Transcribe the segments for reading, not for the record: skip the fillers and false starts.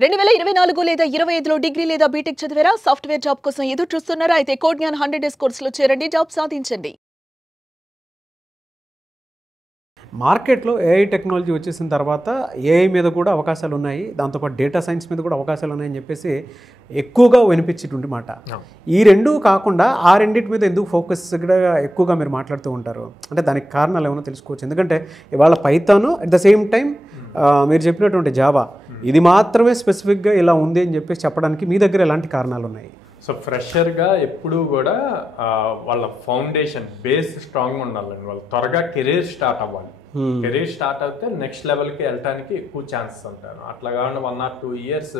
2024 లేదా 25లో డిగ్రీ లేదా బీటెక్ చదివారా? సాఫ్ట్‌వేర్ జాబ్ కోసం ఎదురు చూస్తున్నారా? అయితే కోడ్ జ్ఞాన్ 100 డేస్ కోర్సులో చేరండి, జాబ్ సాధించండి. మార్కెట్లో ఏఐ టెక్నాలజీ వచ్చేసిన తర్వాత ఏఐ మీద కూడా అవకాశాలు ఉన్నాయి, దాంతోపాటు డేటా సైన్స్ మీద కూడా అవకాశాలు ఉన్నాయని చెప్పేసి ఎక్కువగా వినిపించేటువంటి మాట. ఈ రెండూ కాకుండా ఆ రెండింటి మీద ఎందుకు ఫోకస్గా ఎక్కువగా మీరు మాట్లాడుతూ ఉంటారు? అంటే దానికి కారణాలు ఏమైనా తెలుసుకోవచ్చు. ఎందుకంటే ఇవాళ Python at the same time మీరు చెప్పినటువంటి జావా ఇది మాత్రమే స్పెసిఫిక్గా ఇలా ఉంది అని చెప్పేసి చెప్పడానికి మీ దగ్గర ఎలాంటి కారణాలు ఉన్నాయి? సో ఫ్రెషర్గా ఎప్పుడూ కూడా వాళ్ళ ఫౌండేషన్ బేస్ స్ట్రాంగ్గా ఉండాలండి. వాళ్ళు త్వరగా కెరీర్ స్టార్ట్ అవ్వాలి. కెరీర్ స్టార్ట్ అయితే నెక్స్ట్ లెవెల్కి వెళ్ళడానికి ఎక్కువ ఛాన్సెస్ ఉంటారు. అట్లా కాకుండా 1 or 2 years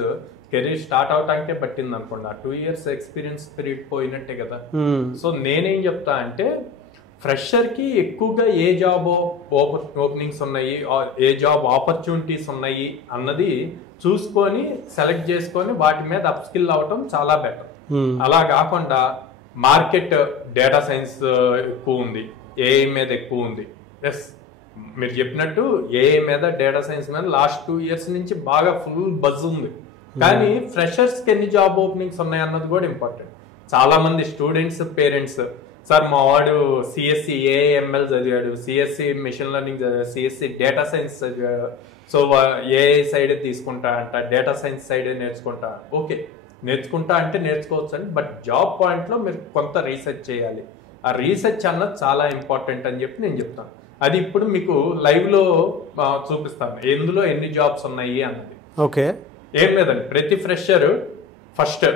కెరీర్ స్టార్ట్ అవటానికే పట్టింది అనుకోండి, ఆ 2 years ఎక్స్పీరియన్స్ పీరియడ్ పోయినట్టే కదా. సో నేనేం చెప్తా అంటే ఫ్రెషర్కి ఎక్కువగా ఏ జాబ్ ఓపెనింగ్స్ ఉన్నాయి, ఏ జాబ్ ఆపర్చునిటీస్ ఉన్నాయి అన్నది చూసుకొని సెలెక్ట్ చేసుకొని వాటి మీద అప్ స్కిల్ అవటం చాలా బెటర్. అలా కాకుండా మార్కెట్ డేటా సైన్స్ ఎక్కువ ఉంది, ఏఐ మీద ఎక్కువ ఉంది. ఎస్, మీరు చెప్పినట్టు ఏఐ మీద డేటా సైన్స్ మీద లాస్ట్ 2 years నుంచి బాగా ఫుల్ బజ్ ఉంది. కానీ ఫ్రెషర్స్కి ఎన్ని జాబ్ ఓపెనింగ్స్ ఉన్నాయి అన్నది కూడా ఇంపార్టెంట్. చాలా మంది స్టూడెంట్స్ పేరెంట్స్, సార్ మా వాడు సిఎస్సి ఏఐఎంఎల్ చదివాడు, సిఎస్సి మెషిన్ లెర్నింగ్ చదివాడు, సిఎస్సి డేటా సైన్స్ చదివాడు, సో ఏఐ సైడే తీసుకుంటా అంట, డేటా సైన్స్ సైడే నేర్చుకుంటా. ఓకే, నేర్చుకుంటా అంటే నేర్చుకోవచ్చు అండి, బట్ జాబ్ పాయింట్లో మీరు కొంత రీసెర్చ్ చేయాలి. ఆ రీసెర్చ్ అన్నది చాలా ఇంపార్టెంట్ అని చెప్పి నేను చెప్తాను. అది ఇప్పుడు మీకు లైవ్లో చూపిస్తాను, ఎందులో ఎన్ని జాబ్స్ ఉన్నాయి అన్నది. ఓకే, ఏం లేదండి, ప్రతి ఫ్రెషర్ ఫస్ట్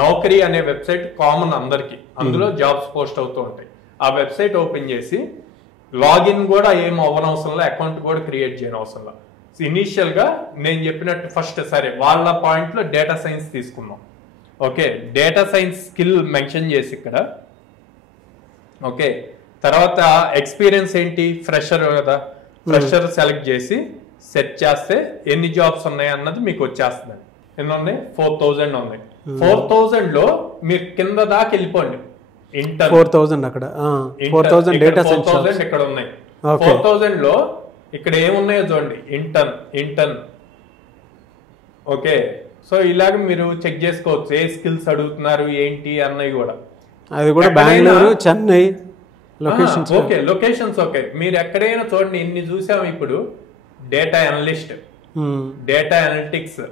నౌకరీ అనే వెబ్సైట్ కామన్ అందరికి, అందులో జాబ్స్ పోస్ట్ అవుతూ ఉంటాయి. ఆ వెబ్సైట్ ఓపెన్ చేసి లాగిన్ కూడా ఏం అవ్వనవసరంలో, అకౌంట్ కూడా క్రియేట్ చేయని అవసరంలో, ఇనీషియల్ గా నేను చెప్పినట్టు ఫస్ట్ సరే వాళ్ళ పాయింట్ లో డేటా సైన్స్ తీసుకున్నాం. Okay, data science skill mention చేసి ఇక్కడ ఓకే, తర్వాత ఎక్స్పీరియన్స్ ఏంటి, ఫ్రెషర్ కదా, ఫ్రెషర్ సెలెక్ట్ చేసి సెట్ చేస్తే ఎన్ని జాబ్స్ ఉన్నాయి అన్నది మీకు వచ్చేస్తుంది. ఎన్ని ఉన్నాయి? 4000 ఉన్నాయి. 4000 లో మీరు కింద దాకా వెళ్ళిపోండి. ఇంటర్ 4000 అక్కడ 4000 డేటా సైన్స్ 4000 ఇక్కడ ఉన్నాయి. 4000 లో ఇక్కడ ఏమున్నాయో చూడండి, ఇంటర్న్. ఓకే, సో ఇలాగ మీరు చెక్ చేసుకోవచ్చు ఏ స్కిల్స్ అడుగుతున్నారు ఏంటి అన్నవి కూడా. అది కూడా Bengaluru, Chennai locations. Okay, locations okay. మీరు ఎక్కడైనా చూడండి, ఇన్ని చూసాము. ఇప్పుడు data analyst, data analytics,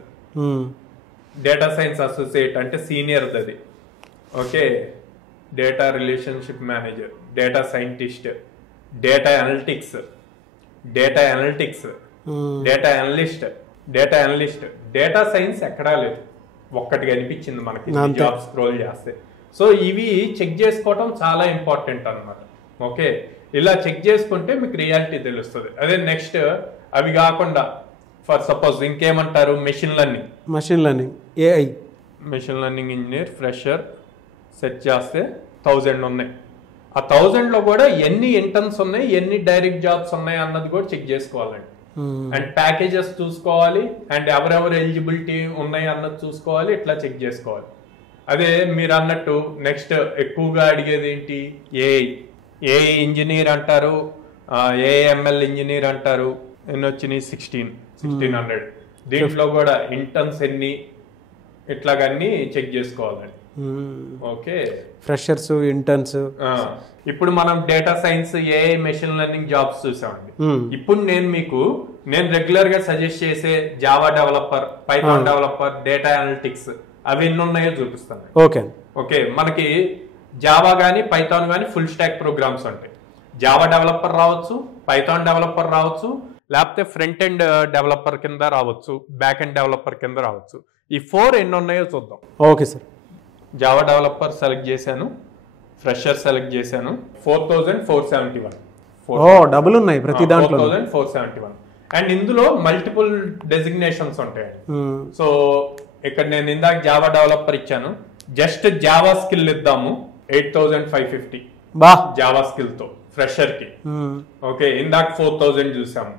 data science associate అంటే సీనియర్ అది. Okay, data relationship manager, data scientist, data analytics, data analytics, data analyst, data analyst. Data science ఎక్కడా లేదు, ఒక్కటి కనిపించింది మనకి జాబ్ స్క్రోల్ చేస్తే. సో ఇవి చెక్ చేసుకోవటం చాలా ఇంపార్టెంట్ అన్నమాట. ఓకే, ఇలా చెక్ చేసుకుంటే మీకు రియాలిటీ తెలుస్తుంది. అదే నెక్స్ట్ అవి కాకుండా ఫర్ సపోజ్ ఇంకేమంటారు, machine learning, AI, machine learning engineer fresher set చేస్తే 1000 ఉన్నాయి. ఆ 1000 లో కూడా ఎన్ని ఇంటర్న్స్ ఉన్నాయి, ఎన్ని డైరెక్ట్ జాబ్స్ ఉన్నాయి అన్నది కూడా చెక్ చేసుకోవాలండి. అండ్ ప్యాకేజెస్ చూసుకోవాలి, అండ్ ఎవరెవరు ఎలిజిబిలిటీ ఉన్నాయి అన్నది చూసుకోవాలి. ఇట్లా చెక్ చేసుకోవాలి. అదే మీరు అన్నట్టు నెక్స్ట్ ఎక్కువగా అడిగేది ఏంటి, ఏఐ ఇంజనీర్ అంటారు, ఏఎంఎల్ ఇంజనీర్ అంటారు. ఎన్ని వచ్చినాయి? 1600. దీంట్లో కూడా ఇంటర్న్స్ ఎన్ని, ఇట్లాగన్నీ చెక్ చేసుకోవాలండి. Okay, freshers, interns. ఇప్పుడు మనం data science, AI, machine learning jobs చూసామండి. ఇప్పుడు నేను రెగ్యులర్ గా సజెస్ట్ చేసే Java developer, Python developer, data analytics అవి ఎన్ని ఉన్నాయో చూపిస్తాను. ఓకే, మనకి జావా గానీ పైథాన్ గానీ ఫుల్ స్టాక్ ప్రోగ్రామ్స్ ఉంటాయి. జావా డెవలపర్ రావచ్చు, పైథాన్ డెవలపర్ రావచ్చు, లేకపోతే ఫ్రంట్ ఎండ్ డెవలపర్ కింద రావచ్చు, బ్యాక్ ఎండ్ డెవలపర్ కింద రావచ్చు. ఈ 4 ఎన్ని ఉన్నాయో చూద్దాం. Okay sir, Java developer select చేశాను, ఫ్రెషర్ సెలెక్ట్ చేశాను. 4471. డబుల్ ఉన్నాయి ప్రతి దాంట్లో. 4471. అండ్ ఇందులో మల్టిపుల్ డెసిగ్నేషన్స్ ఉంటాయి. సో ఇక్కడ నేను ఇందాక జావా డెవలపర్ ఇచ్చాను, జస్ట్ జావా స్కిల్ ఇద్దాము 8550 జావా స్కిల్ తో ఫ్రెషర్ కి. ఓకే, ఇందాక 4000 చూసాము.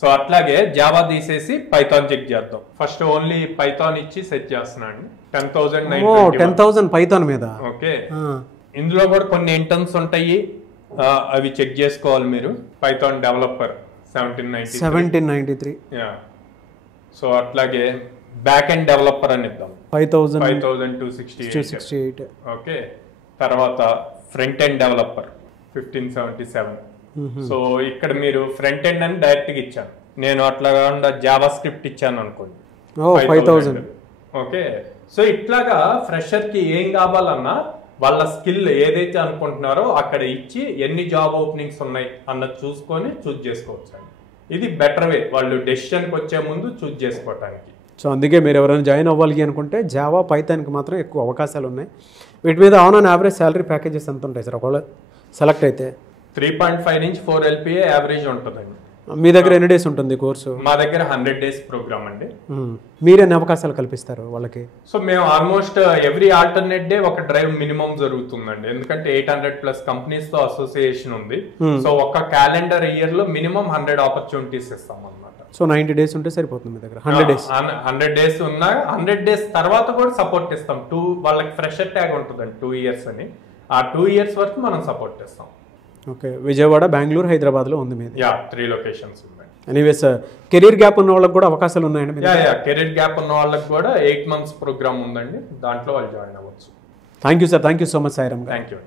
సో అట్లాగే జావా తీసేసి పైథాన్ చెక్ చేద్దాం. ఫస్ట్ ఓన్లీ పైథాన్ ఇచ్చి సెట్ చేస్తున్నాను. 10,000 పైథాన్ మీద. ఓకే, ఇందులో కూడా కొన్ని ఇంటర్న్స్ ఉంటాయి, అవి చెక్ చేసుకోవాలి మీరు. Python developer 1793. సో అట్లాగే బ్యాక్ ఎండ్ డెవలపర్ అని ఇద్దాం 5268. ఓకే, తర్వాత ఫ్రంట్ ఎండ్ డెవలపర్ 1577. సో ఇక్కడ మీరు ఫ్రంట్ ఎండ్ అని డైరెక్ట్ గా ఇచ్చాను, నేను అట్లా జావా స్క్రిప్ట్ ఇచ్చాను అనుకోండి 5000. ఓకే, సో ఇట్లాగా ఫ్రెషర్ కి ఏం కావాలన్నా వాళ్ళ స్కిల్ ఏదైతే అనుకుంటున్నారో అక్కడ ఇచ్చి ఎన్ని జాబ్ ఓపెనింగ్స్ ఉన్నాయి అన్నది చూసుకొని చూజ్ చేసుకోవచ్చు అండి. ఇది బెటర్ వే వాళ్ళు డెసిషన్కి వచ్చే ముందు చూజ్ చేసుకోవటానికి. సో అందుకే మీరు ఎవరైనా జాయిన్ అవ్వాలి అనుకుంటే జావా పైథాన్కి మాత్రం ఎక్కువ అవకాశాలు ఉన్నాయి. వీటి మీద ఆన్ యావరేజ్ శాలరీ ప్యాకేజెస్ ఎంత ఉంటాయి సార్ ఒకవేళ సెలెక్ట్ అయితే? 3.5 నుంచి 4 LPA యావరేజ్ ఉంటుందండి. మీ దగ్గర ఎన్ని డేస్ ఉంటుంది కోర్సు? మా దగ్గర 100 days ప్రోగ్రామ్ అండి. మీరు ఎన్ని అవకాశాలు కల్పిస్తారు వాళ్ళకి? సో మేము ఆల్మోస్ట్ ఎవ్రీ ఆల్టర్నేట్ డే ఒక డ్రైవ్ మినిమం జరుగుతుందండి, ఎందుకంటే 800+ కంపెనీస్ తో అసోసియేషన్ ఉంది. సో ఒక క్యాలెండర్ ఇయర్ లో మినిమం 100 ఆపర్చునిటీస్ ఇస్తాం అన్నమాట. సో 90 days ఉంటే సరిపోతుంది మీ దగ్గర? 100 days 100 days ఉన్నా 100 days తర్వాత కూడా సపోర్ట్ ఇస్తాం. వాళ్ళకి ఫ్రెషర్ ట్యాగ్ ఉంటుందండి 2 years అని, ఆ 2 years వరకు మనం సపోర్ట్ ఇస్తాం. ఓకే, విజయవాడ, బెంగళూరు, హైదరాబాద్లో ఉంది మీది? 3 locations ఉన్నాయి. ఎనీవేస్ కెరీర్ గ్యాప్ ఉన్న వాళ్ళకి కూడా అవకాశాలు ఉన్నాయండి? కెరీర్ గ్యాప్ ఉన్న వాళ్ళకి కూడా 8 months ప్రోగ్రామ్ ఉందండి, దాంట్లో వాళ్ళు జాయిన్ అవ్వచ్చు. Thank you sir, thank you so much Sairam గారు. Thank you.